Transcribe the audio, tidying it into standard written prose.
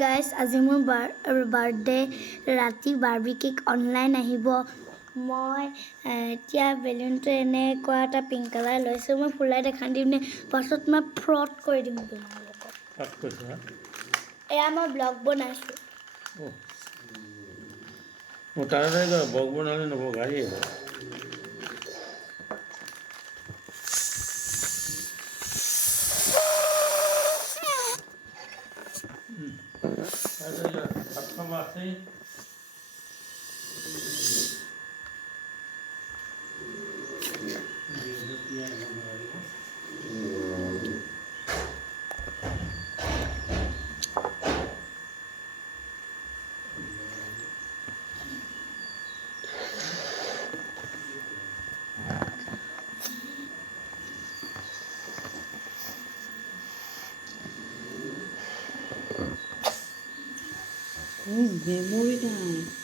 guys আজি মোৰ birthday ৰাতি বাৰ্বি কেক অনলাইন আহিব মই এতিয়া বেলুনটো এনেকুৱা এটা পিংক কালাৰ লৈছোঁ মই ফুলাই দেখা দিম নে পাছত মই ফ্ৰড কৰি দিম তোমালোকক কাট কৈছা এয়া মই ব্লগ বনাইছোঁ মোৰ তাৰে বগ বনালে নব গাড়ী আছে মেমৰি নাই